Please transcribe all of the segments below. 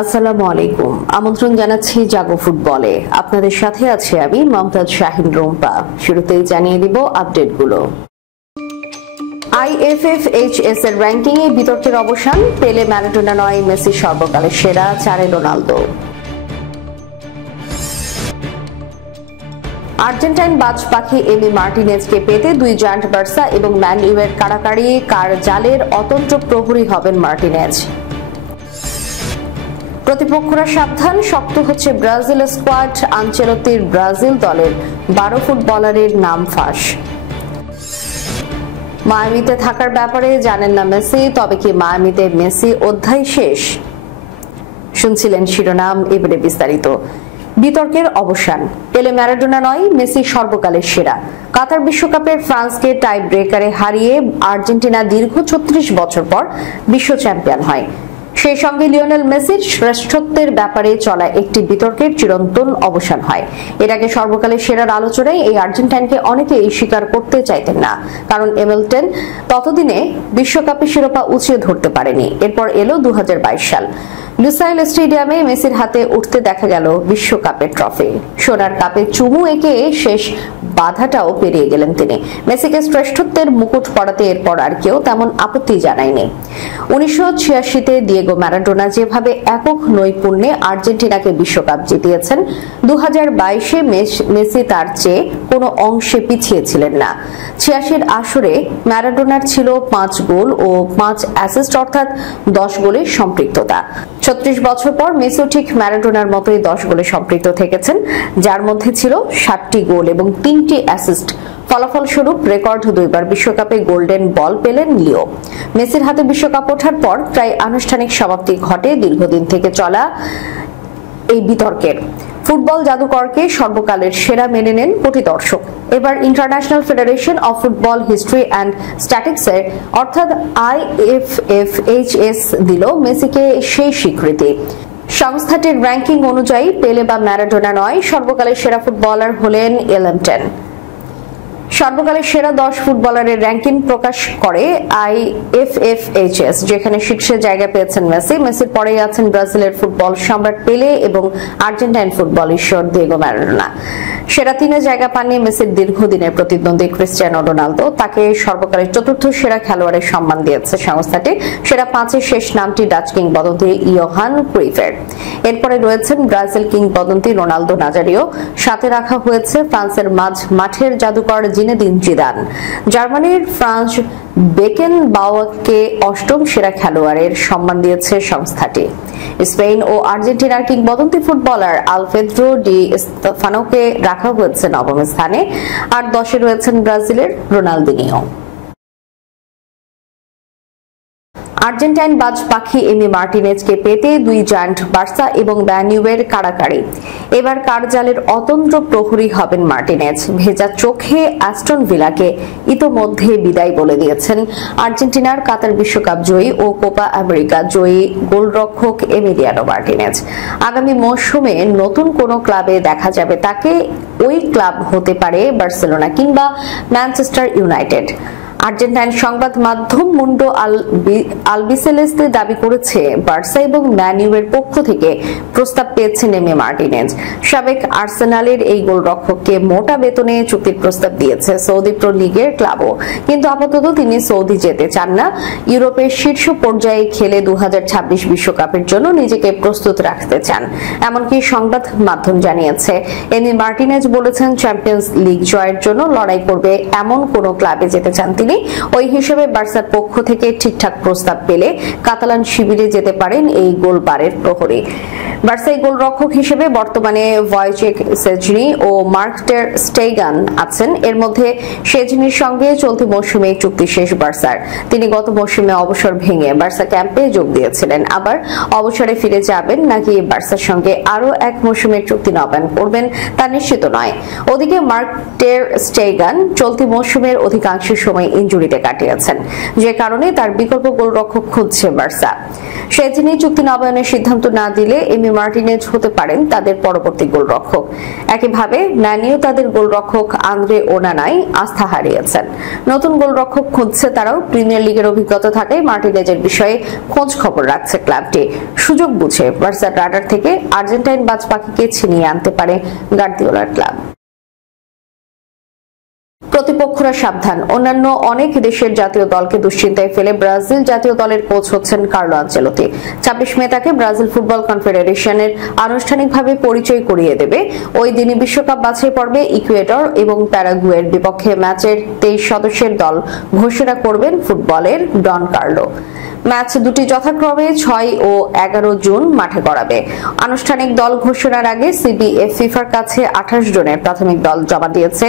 আসসালামু আলাইকুম। আমন্ত্রণ জানাচ্ছি জাগো ফুটবলে। আপনাদের সাথে আছি আমি মমতাজ শাহিন রুম্পা। শুরুতেই জানিয়ে দিব আপডেটগুলো। IFFHS এর র্যাঙ্কিং এ বিতর্কের অবসান। পেলে ম্যারাডোনা নয়, মেসি সর্বকালের সেরা, 4 রোনালদো। আর্জেন্টাইন বাজ পাখি এমি মার্টিনেজকে পেতে দুই জায়ান্ট বার্সা এবং ম্যান ইউয়ের কাড়াকাড়ি, কার জালের অতন্ত্র প্রহরী হবেন মার্টিনেজ। প্রতিপক্ষরা সাবধান, শক্ত হচ্ছে ব্রাজিল স্কোয়াড। আনচেলত্তির ব্রাজিল দলের 12 ফুটবলারের নাম ফাঁস। মায়ামিতে থাকার ব্যাপারে জানেন না মেসি, তবে কি মায়ামিতে মেসি অধ্যায় শেষ? শুনছিলেন শিরোনাম, এবারে বিস্তারিত। বিতর্কের অবসান। পেলে ম্যারাডোনা নয়, মেসি সর্বকালের সেরা। কাতার বিশ্বকাপের ফ্রান্সকে টাই ব্রেকারে হারিয়ে আর্জেন্টিনা দীর্ঘ 36 বছর পর বিশ্ব চ্যাম্পিয়ন হয়। সেই সঙ্গে লিওনেল মেসির শ্রেষ্ঠত্বের ব্যাপারে চলা একটি বিতর্কের চিরন্তন অবসান হয়। এর আগে সর্বকালের সেরার আলোচনায় এই আর্জেন্টাইনকে অনেকেই স্বীকার করতে চাইতেন না, কারণ এমেলটন ততদিনে বিশ্বকাপে শিরোপা উঁচিয়ে ধরতে পারেনি। এরপর এলো 2022 সাল। লুসাইল স্টেডিয়ামে মেসির হাতে উঠতে দেখা গেল বিশ্বকাপের ট্রফি। সোনার কাপে চুমু এঁকে শেষ বাধাটাও পেরিয়ে গেলেন তিনি। মেসিকে শ্রেষ্ঠত্বের মুকুট পরাতে এরপর আর কেউ তেমন আপত্তি জানায়নি। 1986-তে দিয়েগো ম্যারাডোনা যেভাবে একক নৈপুণ্যে আর্জেন্টিনাকে বিশ্বকাপ জিতিয়েছেন, 2022-এ মেসি তার চেয়ে কোনো অংশে পিছিয়ে ছিলেন না। 86-র আসরে ম্যারাডোনার ছিল 5 গোল ও 5 অ্যাসিস্ট, অর্থাৎ 10 গোলের সম্পৃক্ততা। 36 বছর পর মেসিও ঠিক ম্যারাডোনার মতোই 10 গোলে সম্পৃক্ত থেকেছেন, যার মধ্যে ছিল 7টি গোল এবং 3টি অ্যাসিস্ট। ফলাফলস্বরূপ রেকর্ড 2বার বিশ্বকাপে গোল্ডেন বল পেলেন লিও। মেসির হাতে বিশ্বকাপ ওঠার পর প্রায় আনুষ্ঠানিক সমাপ্তি ঘটে দীর্ঘদিন থেকে চলা এই বিতর্কের। ফুটবল জাদুকরকে সর্বকালের সেরা মেনে নেন কোটি দর্শক। এবার International Federation of Football History and স্ট্যাটিক্সের অর্থাৎ IFFHS দিল মেসিকে সেই স্বীকৃতি। সংস্থাটির র্যাঙ্কিং অনুযায়ী পেলে বা ম্যারাডোনা নয়, সর্বকালের সেরা ফুটবলার হলেন এমেলটন। সর্বকালের সেরা 10 ফুটবলারের র্যাঙ্কিং প্রকাশ করে IFFHS, যেখানে শীর্ষে জায়গা পেয়েছেন মেসি। মেসির পরেই আছেন ব্রাজিলের ফুটবল সম্রাট পেলে এবং আর্জেন্টাইন ফুটবল ঈশ্বর দিয়েগো ম্যারাডোনা। সেরা 3-এ জায়গা পাননি মেসির দীর্ঘদিনের প্রতিদ্বন্দ্বী ক্রিস্টিয়ানো রোনালদো। তাকে সর্বকালের 4র্থ সেরা খেলোয়াড়ের সম্মান দিয়েছে সংস্থাটি। সেরা 5-এ শেষ নামটি ডাচ কিংবদন্তি ইয়োহান ক্রুইফের। এরপরে রয়েছেন ব্রাজিল কিংবদন্তি রোনালদো নাজারিও। 7-এ রাখা হয়েছে ফ্রান্সের মাঠের জাদুকর জিনেদিন জিদান। জার্মানির ফ্রাঞ্জ বেকেনবাওয়ারকে 8ম সেরা খেলোয়াড়ের সম্মান দিয়েছে সংস্থাটি। স্পেন ও আর্জেন্টিনার কিংবদন্তি ফুটবলার আলফ্রেদো ডি স্তেফানোকে রাখা হয়েছে 9ম স্থানে, আর 10-এ রয়েছেন ব্রাজিলের রোনালদিনিও। আর্জেন্টাইন বাজ পাখি এমি মার্টিনেজকে পেতে দুই জায়ান্ট বার্সা এবং ম্যান ইউয়ের কাড়াকাড়ি। এবার কার জালের অতন্ত্র প্রহরী হবেন মার্টিনেজ। ভেজা চোখে অ্যাস্টন ভিলাকে ইতোমধ্যে বিদায় বলে দিয়েছেন আর্জেন্টিনার কাতার বিশ্বকাপ জয়ী ও কোপা আমেরিকা জয়ী গোলরক্ষক এমিলিয়ানো মার্টিনেজ। আগামী মৌসুমে নতুন কোনো ক্লাবে দেখা যাবে তাকে। ওই ক্লাব হতে পারে বার্সেলোনা কিংবা ম্যানচেস্টার ইউনাইটেড। আর্জেন্টাইন সংবাদ মাধ্যম মুন্ডো আলবিসেলেস্তে দাবি করেছে, বার্সা এবং ম্যান ইউয়ের পক্ষ থেকে প্রস্তাব পেয়েছেন এমি মার্টিনেজ। সাবেক আর্সেনালের এই গোলরক্ষককে মোটা বেতনে চুক্তির প্রস্তাব দিয়েছে সৌদি প্রো লিগের ক্লাবও, কিন্তু আপাতত তিনি সৌদি যেতে চান না। ইউরোপের শীর্ষ পর্যায়ে খেলে 2026 বিশ্বকাপের জন্য নিজেকে প্রস্তুত রাখতে চান, এমনকি সংবাদ মাধ্যম জানিয়েছে। এমি মার্টিনেজ বলেছেন, চ্যাম্পিয়ন্স লিগ জয়ের জন্য লড়াই করবে এমন কোনো ক্লাবে যেতে চান তিনি। ওই হিসেবে বার্সার পক্ষ থেকে ঠিকঠাক প্রস্তাব পেলে কাতালান শিবিরে যেতে পারেন এই গোলবারের প্রহরী। বার্সায় গোলরক্ষক হিসেবে বর্তমানে ভয়েচেক সেজনি ও মার্ক টের স্টেগান আছেন। এর মধ্যে সেজনির সঙ্গে চলতি মৌসুমে চুক্তি শেষ বার্সার। তিনি গত মৌসুমে অবসর ভেঙে বার্সা ক্যাম্পে যোগ দিয়েছিলেন। আবার অবসরে ফিরে যাবেন নাকি বার্সার সঙ্গে আরো এক মৌসুমের চুক্তি নবায়ন করবেন তা নিশ্চিত নয়। ওদিকে মার্ক টের স্টেগান চলতি মৌসুমের অধিকাংশ সময় ইনজুরিতে কাটিয়েছেন, যে কারণে তার বিকল্প গোলরক্ষক খুঁজছে বার্সা। সেজনি চুক্তি নবায়নের সিদ্ধান্ত না দিলে এমি এমি মার্টিনেজ হতে পারেন তাদের পরবর্তী গোলরক্ষক। একইভাবে ম্যানিও তাদের গোলরক্ষক আন্দ্রে ওনানাই আস্থা হারিয়েছেন। নতুন গোলরক্ষক খুঁজছে তারাও। প্রিমিয়ার লিগের অভিজ্ঞতা থাকায় মার্টিনেজের বিষয়ে খোঁজ খবর রাখছে ক্লাবটি। সুযোগ বুঝে বার্সার রাডার থেকে আর্জেন্টাইন বাজ পাখিকে ছিনিয়ে আনতে পারে গার্দিওলার ক্লাব। প্রতিপক্ষরা সাবধান। অন্যান্য অনেক দেশের জাতীয় দলকে দুশ্চিন্তায় ফেলে ব্রাজিল জাতীয় দলের কোচ হচ্ছেন কার্লো আনচেলোতি। 26 মে তাকে ব্রাজিল ফুটবল কনফেডারেশনের আনুষ্ঠানিকভাবে পরিচয় করিয়ে দেবে। ওই দিনই বিশ্বকাপ বাছাই পর্বে ইকুয়েডর এবং প্যারাগুয়ের বিপক্ষে ম্যাচের 23 সদস্যের দল ঘোষণা করবেন ফুটবলের ডন কার্লো। ম্যাচ দুটি যথাক্রমে 6 ও 11 জুন মাঠে গড়াবে। আনুষ্ঠানিক দল ঘোষণার আগে সিবিএফ ফিফার কাছে 28 জনের প্রাথমিক দল জমা দিয়েছে।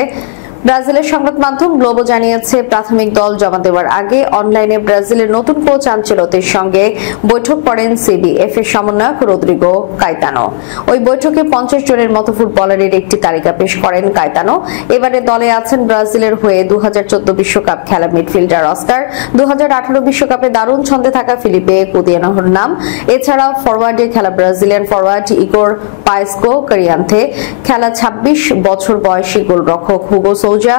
ব্রাজিলের সংবাদ মাধ্যম গ্লোবো জানিয়েছে, প্রাথমিক দল জমা দেওয়ার আগে অনলাইনে ব্রাজিলের নতুন কোচ আনচেলোতির সঙ্গে বৈঠক করেন সিবিএফ এর সমন্বয়ক রদ্রিগো কাইতানো। ওই বৈঠকে 50 জনের মতো ফুটবলারের একটি তালিকা পেশ করেন কাইতানো। এবারে দলে আছেন ব্রাজিলের হয়ে 2014 বিশ্বকাপ খেলা মিডফিল্ডার অস্কার, 2018 বিশ্বকাপে দারুণ ছন্দে থাকা ফিলিপে কুদিয়ানোর নাম, এছাড়া ফরওয়ার্ডে খেলা ব্রাজিলিয়ান ফরওয়ার্ড ইগোর পায়েসকো কারিয়ান্তে, খেলা 26 বছর বয়সী গোলরক্ষক হুগো সোজা,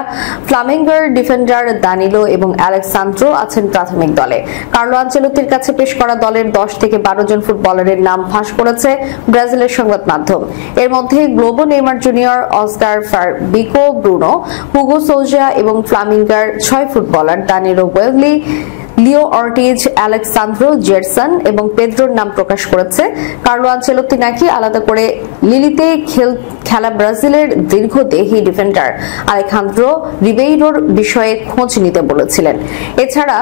ফ্লামিঙ্গার ডিফেন্ডার দানিলো এবং আলেক্সান্দ্রো আছেন প্রাথমিক দলে। কার্লো আনচেলোতির কাছে পেশ করা দলের 10 থেকে 12 জন ফুটবলারের নাম ফাঁস করেছে ব্রাজিলের সংবাদ মাধ্যম। এর মধ্যে গ্লোবো নেইমার জুনিয়র, অস্কার ফারবিকো, ব্রুনো, হুগো সোজা এবং ফ্লামিঙ্গার 6 ফুটবলার দানিলো ওয়েগলি, লিও অর্টিজ, আলেক্সান্দ্রো জেরসন এবং পেদ্রোর নাম প্রকাশ করেছে। কার্লো আনচেলোতি নাকি আলাদা করে লিলিতে খেলা ব্রাজিলের দীর্ঘদেহী ডিফেন্ডার আলেখান্দ্রো রিবেইরোর বিষয়ে খোঁজ নিতে বলেছিলেন। এছাড়া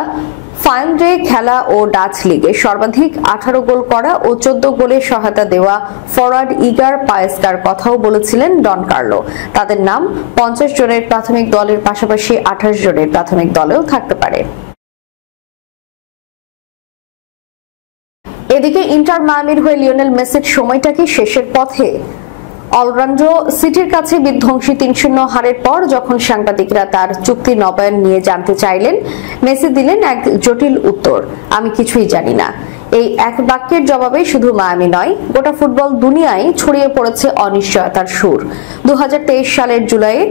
ফাইনালে খেলা ও ডাচ লিগে সর্বাধিক 18 গোল করা ও 14 গোলে সহায়তা দেওয়া ফরওয়ার্ড ইগার পায়েস্কার কথাও বলেছিলেন ডন কার্লো। তাদের নাম 50 জনের প্রাথমিক দলের পাশাপাশি 28 জনের প্রাথমিক দলেও থাকতে পারে। এদিকে ইন্টার মায়ামির হয়ে লিওনেল মেসির সময়টা কি শেষের পথে? অরল্যান্ডো সিটির কাছে বিধ্বংসী 3-0 হারের পর যখন সাংবাদিকরা তার চুক্তি নবায়ন নিয়ে জানতে চাইলেন, মেসি দিলেন এক জটিল উত্তর, আমি কিছুই জানি না। এই এক বাক্যের জবাবে শুধু মায়ামি নয়, গোটা ফুটবল দুনিয়ায় ছড়িয়ে পড়েছে অনিশ্চয়তার সুর। 2023 সালের জুলাইয়ে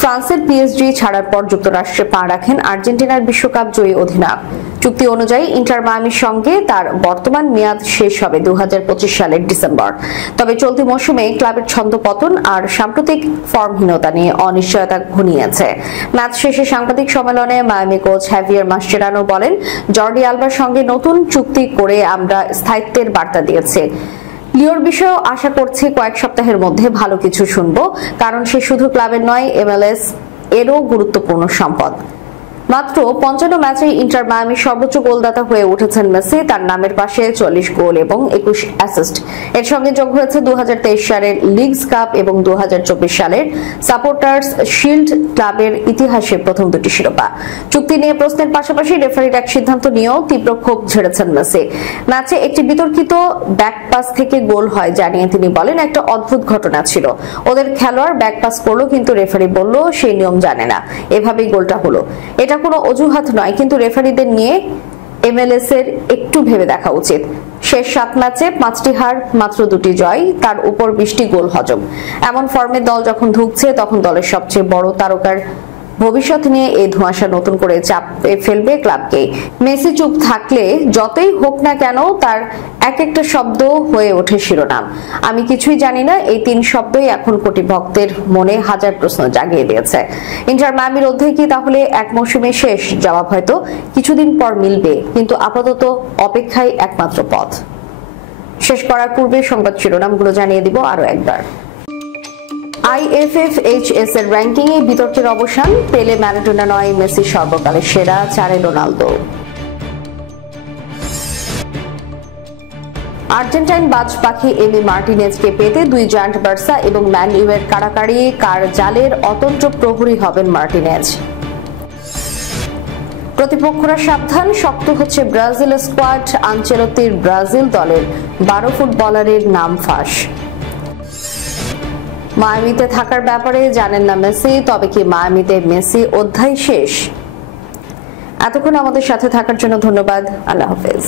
ফ্রান্সের পিএসজি ছাড়ার পর যুক্তরাষ্ট্রে পা রাখেন আর্জেন্টিনার বিশ্বকাপ জয়ী অধিনায়ক। চুক্তি অনুযায়ী ইন্টার মায়ামির সঙ্গে তার বর্তমান মেয়াদ শেষ হবে 2025 সালের ডিসেম্বর। তবে চলতি মৌসুমে ক্লাবের ছন্দপতন আর সাম্প্রতিক ফর্মহীনতা নিয়ে অনিশ্চয়তা ঘনিয়েছে। ম্যাচ শেষে সাংবাদিক সম্মেলনে মায়ামি কোচ হ্যাভিয়ার মাসচেরানো বলেন, জর্ডি আলবার সঙ্গে নতুন চুক্তি করে আমরা স্থায়িত্বের বার্তা দিয়েছি। লিওর বিষয়েও আশা করছি কয়েক সপ্তাহের মধ্যে ভালো কিছু শুনবো, কারণ সে শুধু ক্লাবের নয়, MLS এরও গুরুত্বপূর্ণ সম্পদ। মাত্র 55 ম্যাচে ইন্টার মায়ামির সর্বোচ্চ গোলদাতা হয়ে উঠেছেন মেসি। তার নামের পাশে 40 গোল এবং 21 অ্যাসিস্ট। এর সঙ্গে যোগ হয়েছে 2023 সালের লিগস কাপ এবং 2024 সালের সাপোর্টার্স শিল্ড ক্লাবের ইতিহাসে প্রথম দুটি শিরোপা। চুক্তি নিয়ে প্রশ্নের পাশাপাশি রেফারির এক সিদ্ধান্ত নিয়েও তীব্র ক্ষোভ ঝেড়েছেন মেসি। ম্যাচে একটি বিতর্কিত ব্যাক পাস থেকে গোল হয় জানিয়ে তিনি বলেন, একটা অদ্ভুত ঘটনা ছিল। ওদের খেলোয়াড় ব্যাক পাস করলো, কিন্তু রেফারি বলল সেই নিয়ম জানে না, এভাবেই গোলটা হলো। এটা কোনো অজুহাত নয়, কিন্তু রেফারিদের নিয়ে MLS এর একটু ভেবে দেখা উচিত। শেষ 7 ম্যাচে 5টি হার, মাত্র 2টি জয়, তার উপর 20টি গোল হজম। এমন ফর্মে দল যখন ধুঁকছে, তখন দলের সবচেয়ে বড় তারকার ভবিষ্যৎ নিয়ে এই ধোঁয়াশা নতুন করে চাপে ফেলবে ক্লাবকে। মেসি চুপ থাকলে যতই হোক না কেন, তার এক একটা শব্দ হয়ে ওঠে শিরোনাম। আমি কিছুই জানি না, এই 3 শব্দই এখন কোটি ভক্তের মনে হাজার প্রশ্ন জাগিয়ে দিয়েছে। ইন্টার মায়ামির অধ্যায় কি তাহলে এক মৌসুমে শেষ? জবাব হয়তো কিছুদিন পর মিলবে, কিন্তু আপাতত অপেক্ষাই একমাত্র পথ। শেষ করার পূর্বে সংবাদ শিরোনামগুলো জানিয়ে দিব আরো একবার। IFFHS এর র্যাঙ্কিং এ বিতর্কের অবসান, পেলে ম্যারাডোনা নয়, মেসি সর্বকালের সেরা, 4 রোনালদো। আর্জেন্টাইন বাজ পাখি এমি মার্টিনেজকে পেতে 2 জায়ান্ট বার্সা এবং ম্যান ইউয়ের কাড়াকাড়ি, কার জালের অতন্ত্র প্রহরী হবেন মার্টিনেজ। প্রতিপক্ষরা সাবধান, শক্ত হচ্ছে ব্রাজিল স্কোয়াড, আনচেলোতির ব্রাজিল দলের 12 ফুটবলারের নাম ফাঁস। মায়ামিতে থাকার ব্যাপারে জানেন না মেসি, তবে কি মায়ামিতে মেসি অধ্যায় শেষ? এতক্ষণ আমাদের সাথে থাকার জন্য ধন্যবাদ। আল্লাহ হাফেজ।